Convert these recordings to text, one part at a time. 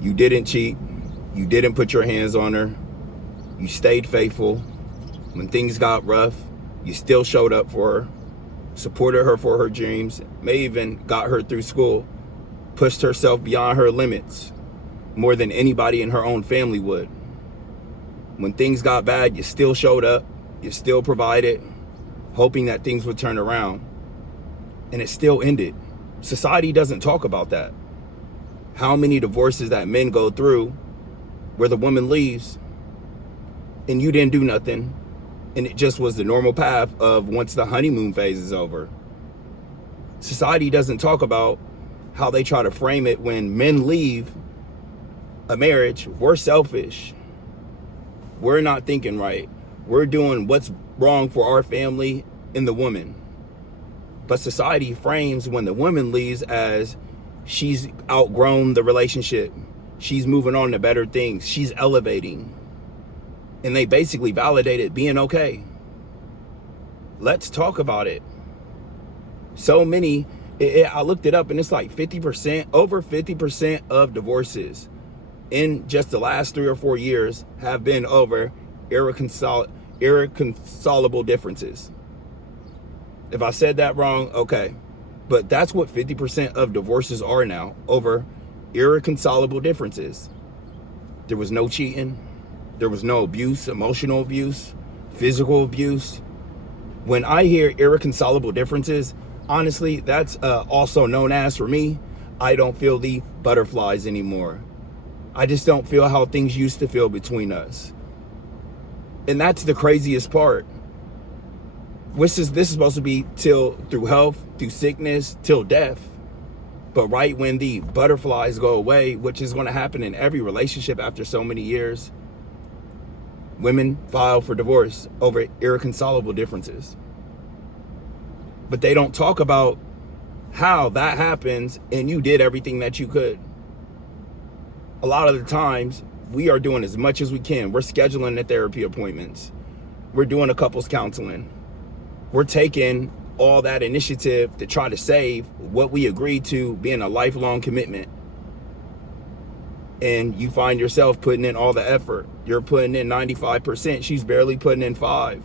You didn't cheat. You didn't put your hands on her. You stayed faithful. When things got rough, you still showed up for her, supported her for her dreams, may even got her through school, pushed herself beyond her limits more than anybody in her own family would. When things got bad, you still showed up, you still provided, hoping that things would turn around. And it still ended. Society doesn't talk about that. How many divorces that men go through where the woman leaves and you didn't do nothing, and it just was the normal path of once the honeymoon phase is over. Society doesn't talk about how they try to frame it when men leave a marriage. We're selfish. We're not thinking right. We're doing what's wrong for our family and the woman. But society frames when the woman leaves as she's outgrown the relationship. She's moving on to better things. She's elevating. And they basically validate it being okay. Let's talk about it. So many, I looked it up and it's like 50%, over 50% of divorces in just the last 3 or 4 years have been over irreconcilable differences. If I said that wrong, okay. But that's what 50% of divorces are now, over irreconcilable differences. There was no cheating. There was no abuse, emotional abuse, physical abuse. When I hear irreconcilable differences, honestly, that's also known as, for me, I don't feel the butterflies anymore. I just don't feel how things used to feel between us. And that's the craziest part. This is supposed to be through health, through sickness, till death. But right when the butterflies go away, which is going to happen in every relationship after so many years, women file for divorce over irreconcilable differences. But they don't talk about how that happens and you did everything that you could. A lot of the times, we are doing as much as we can. We're scheduling the therapy appointments. We're doing a couples counseling. We're taking all that initiative to try to save what we agreed to being a lifelong commitment. And you find yourself putting in all the effort. You're putting in 95%. She's barely putting in 5%.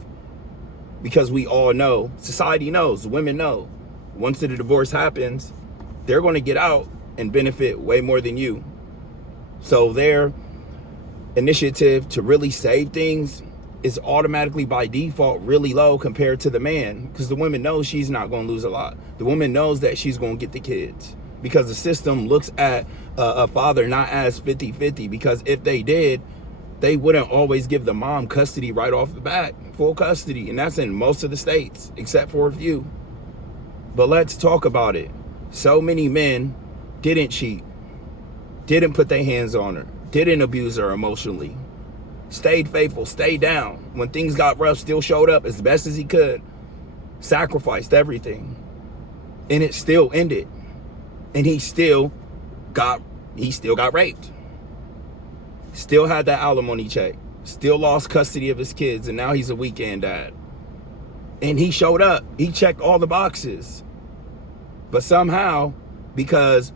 Because we all know, society knows, women know, once the divorce happens, they're going to get out and benefit way more than you. So their initiative to really save things is automatically by default really low compared to the man, because the woman knows she's not going to lose a lot. The woman knows that she's going to get the kids, because the system looks at a father not as 50-50, because if they did, they wouldn't always give the mom custody right off the bat, full custody. And that's in most of the states, except for a few. But let's talk about it. So many men didn't cheat, didn't put their hands on her, didn't abuse her emotionally, stayed faithful, stayed down. When things got rough, still showed up as best as he could, sacrificed everything. And it still ended. And he still got raped. Still had that alimony check. Still lost custody of his kids, and now he's a weekend dad. And he showed up. He checked all the boxes. But somehow, because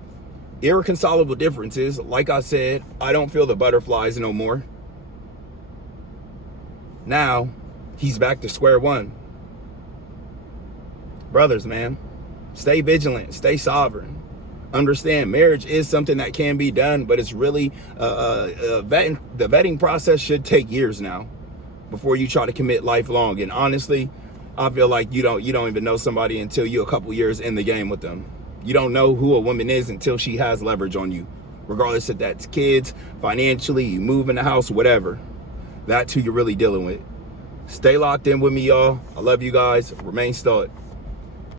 irreconcilable differences, like I said, I don't feel the butterflies no more. Now, he's back to square one. Brothers, man, stay vigilant, stay sovereign. Understand, marriage is something that can be done, but it's really the vetting process should take years now before you try to commit lifelong. And honestly, I feel like you don't even know somebody until you're a couple years in the game with them. You don't know who a woman is until she has leverage on you, regardless if that's kids, financially, you move in the house, whatever. That's who you're really dealing with. Stay locked in with me, y'all. I love you guys. Remain stoic.